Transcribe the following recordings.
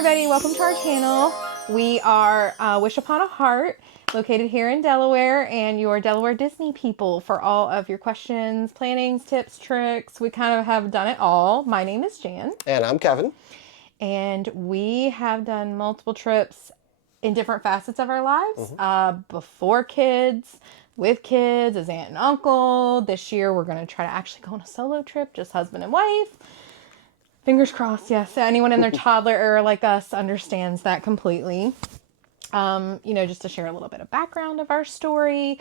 everybody, welcome to our channel. We are Wish Upon a Heart, located here in Delaware, and your Delaware Disney People for all of your questions, plannings, tips, tricks. We kind of have done it all. My name is Jan. And I'm Kevin. And we have done multiple trips in different facets of our lives, before kids, with kids, as aunt and uncle. This year we're going to try to actually go on a solo trip, just husband and wife. Fingers crossed, yes. Anyone in their toddler era like us understands that completely. Just to share a little bit of background of our story.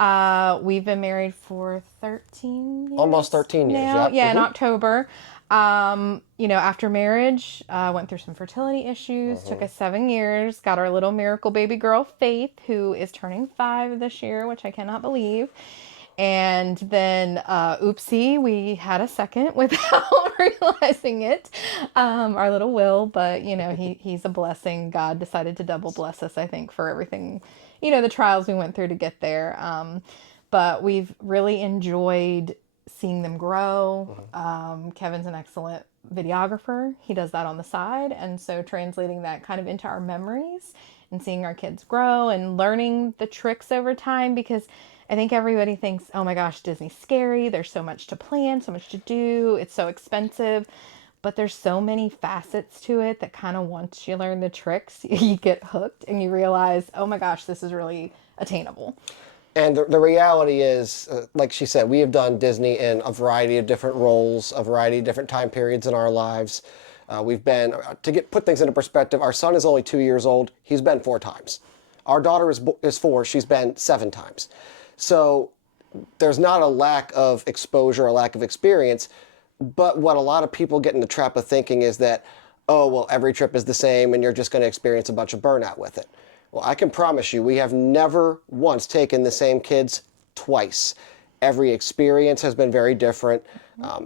We've been married for 13 years. Almost 13 years, now. yeah. In October. After marriage, went through some fertility issues. Took us 7 years. Got our little miracle baby girl, Faith, who is turning 5 this year, which I cannot believe. And then, oopsie, we had a second without realizing it. Our little Will, but he's a blessing. God decided to double bless us, I think, for everything, the trials we went through to get there. But we've really enjoyed seeing them grow. Kevin's an excellent videographer. He does that on the side. And so translating that kind of into our memories and seeing our kids grow and learning the tricks over time, because I think everybody thinks, oh my gosh, Disney's scary. There's so much to plan, so much to do. It's so expensive. But there's so many facets to it that kind of once you learn the tricks, you get hooked and you realize, oh my gosh, this is really attainable. And the reality is, like she said, we have done Disney in a variety of different roles, a variety of different time periods in our lives. We've been, put things into perspective, our son is only 2 years old. He's been 4 times. Our daughter is 4. She's been 7 times. So there's not a lack of exposure, a lack of experience. But what a lot of people get in the trap of thinking is that, oh, well, every trip is the same and you're just going to experience a bunch of burnout with it. Well, I can promise you, we have never once taken the same kids twice. Every experience has been very different.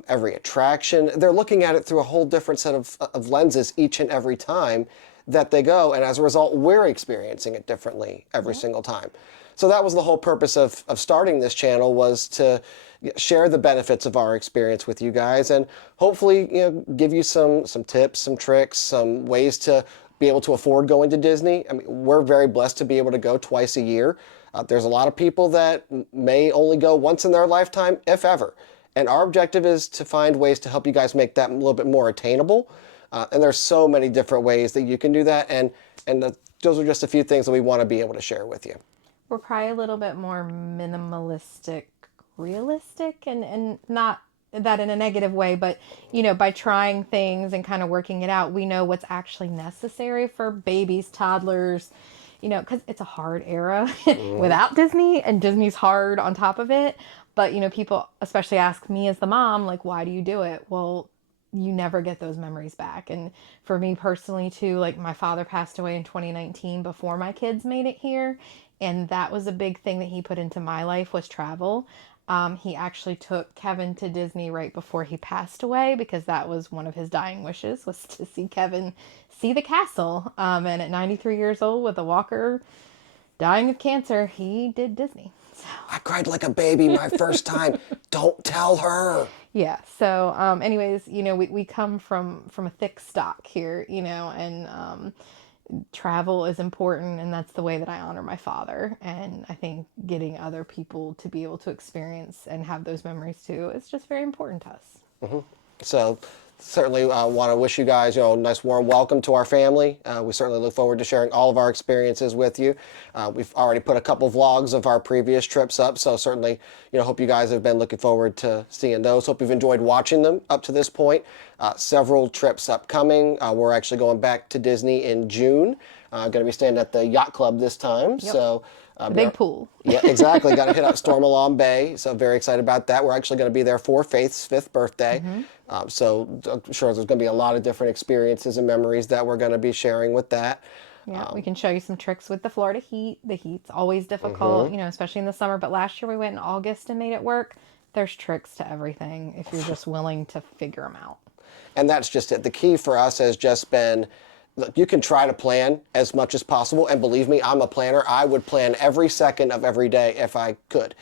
Every attraction, they're looking at it through a whole different set of lenses each and every time that they go. And as a result, we're experiencing it differently every single time. So that was the whole purpose of starting this channel, was to share the benefits of our experience with you guys and hopefully give you some tips, some tricks, some ways to be able to afford going to Disney. I mean, we're very blessed to be able to go twice a year. There's a lot of people that may only go once in their lifetime, if ever. And our objective is to find ways to help you guys make that a little bit more attainable. And there's so many different ways that you can do that. And those are just a few things that we want to be able to share with you. We're probably a little bit more minimalistic, realistic, and not that in a negative way, but by trying things and kind of working it out, we know what's actually necessary for babies, toddlers, because it's a hard era without Disney, and Disney's hard on top of it. But people especially ask me as the mom, like, why do you do it? Well, you never get those memories back. And for me personally too, like, my father passed away in 2019 before my kids made it here. And that was a big thing that he put into my life, was travel. He actually took Kevin to Disney right before he passed away, because that was one of his dying wishes, was to see Kevin see the castle. And at 93 years old with a walker, dying of cancer, he did Disney. So. I cried like a baby my first time. Don't tell her. Yeah. So anyways, we come from a thick stock here, and travel is important, and that's the way that I honor my father. And I think getting other people to be able to experience and have those memories too is just very important to us. So certainly want to wish you guys a nice warm welcome to our family. We certainly look forward to sharing all of our experiences with you. We've already put a couple vlogs of our previous trips up, so certainly hope you guys have been looking forward to seeing those. Hope you've enjoyed watching them up to this point. Several trips upcoming. We're actually going back to Disney in June. Going to be staying at the Yacht Club this time. Yep. So the big pool. Yeah, exactly. Got to hit up Stormalong Bay. So very excited about that. We're actually going to be there for Faith's 5th birthday. So I'm sure there's going to be a lot of different experiences and memories that we're going to be sharing with that. Yeah, we can show you some tricks with the Florida heat. The heat's always difficult, especially in the summer. But last year we went in August and made it work. There's tricks to everything if you're just willing to figure them out. And that's just it. The key for us has just been, look, you can try to plan as much as possible. And believe me, I'm a planner. I would plan every second of every day if I could.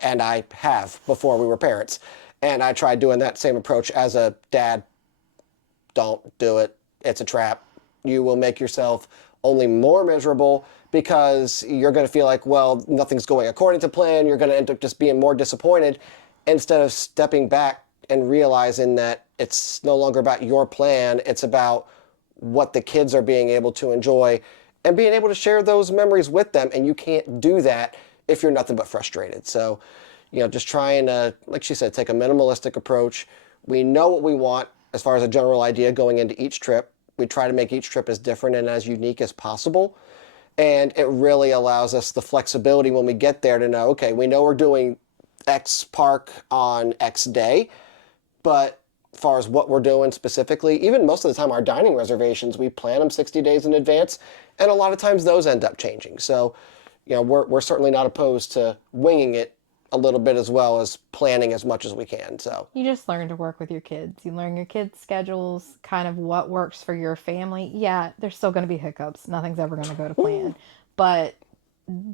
And I have before we were parents. And I tried doing that same approach as a dad. Don't do it. It's a trap. you will make yourself only more miserable because you're going to feel like, well, nothing's going according to plan. You're going to end up just being more disappointed instead of stepping back and realizing that it's no longer about your plan. It's about what the kids are being able to enjoy and being able to share those memories with them. And you can't do that if you're nothing but frustrated. So, just trying to, like she said, take a minimalistic approach. We know what we want as far as a general idea going into each trip. We try to make each trip as different and as unique as possible. And it really allows us the flexibility when we get there to know, okay, we know we're doing X park on X day, but as far as what we're doing specifically, even most of the time our dining reservations, we plan them 60 days in advance, and a lot of times those end up changing. So, we're certainly not opposed to winging it a little bit as well as planning as much as we can. So you just learn to work with your kids. You learn your kids' schedules, kind of what works for your family. Yeah, there's still going to be hiccups. Nothing's ever going to go to plan. But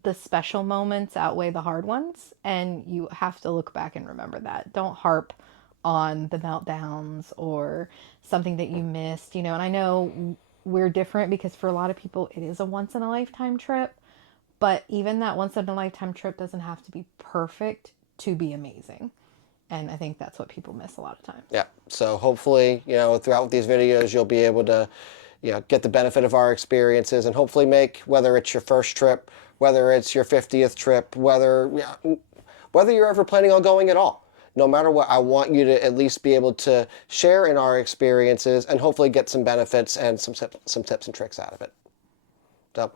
the special moments outweigh the hard ones, and you have to look back and remember that. Don't harp on the meltdowns or something that you missed, and I know we're different because for a lot of people it is a once in a lifetime trip, but even that once in a lifetime trip doesn't have to be perfect to be amazing. And I think that's what people miss a lot of times. Yeah. So hopefully, throughout these videos, you'll be able to, get the benefit of our experiences and hopefully make, whether it's your first trip, whether it's your 50th trip, whether you're ever planning on going at all. No matter what, I want you to at least be able to share in our experiences and hopefully get some benefits and some tips and tricks out of it. So,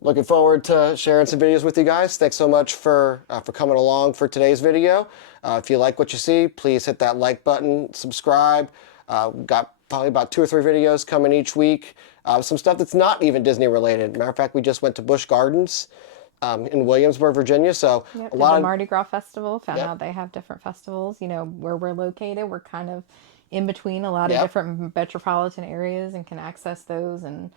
looking forward to sharing some videos with you guys. Thanks so much for coming along for today's video. If you like what you see, please hit that like button, subscribe. Got probably about 2 or 3 videos coming each week. Some stuff that's not even Disney related. Matter of fact, we just went to Busch Gardens in Williamsburg, Virginia. So yep, a lot the of Mardi Gras festival. Found yep. out they have different festivals. Where we're located, we're kind of in between a lot of Yep. different metropolitan areas and can access those. And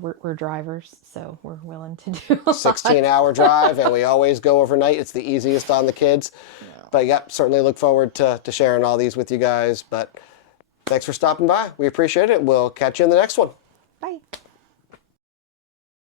we're drivers, so we're willing to do a 16-hour drive, and we always go overnight. It's the easiest on the kids. Yeah. But yep, certainly look forward to sharing all these with you guys. But thanks for stopping by. We appreciate it. We'll catch you in the next one.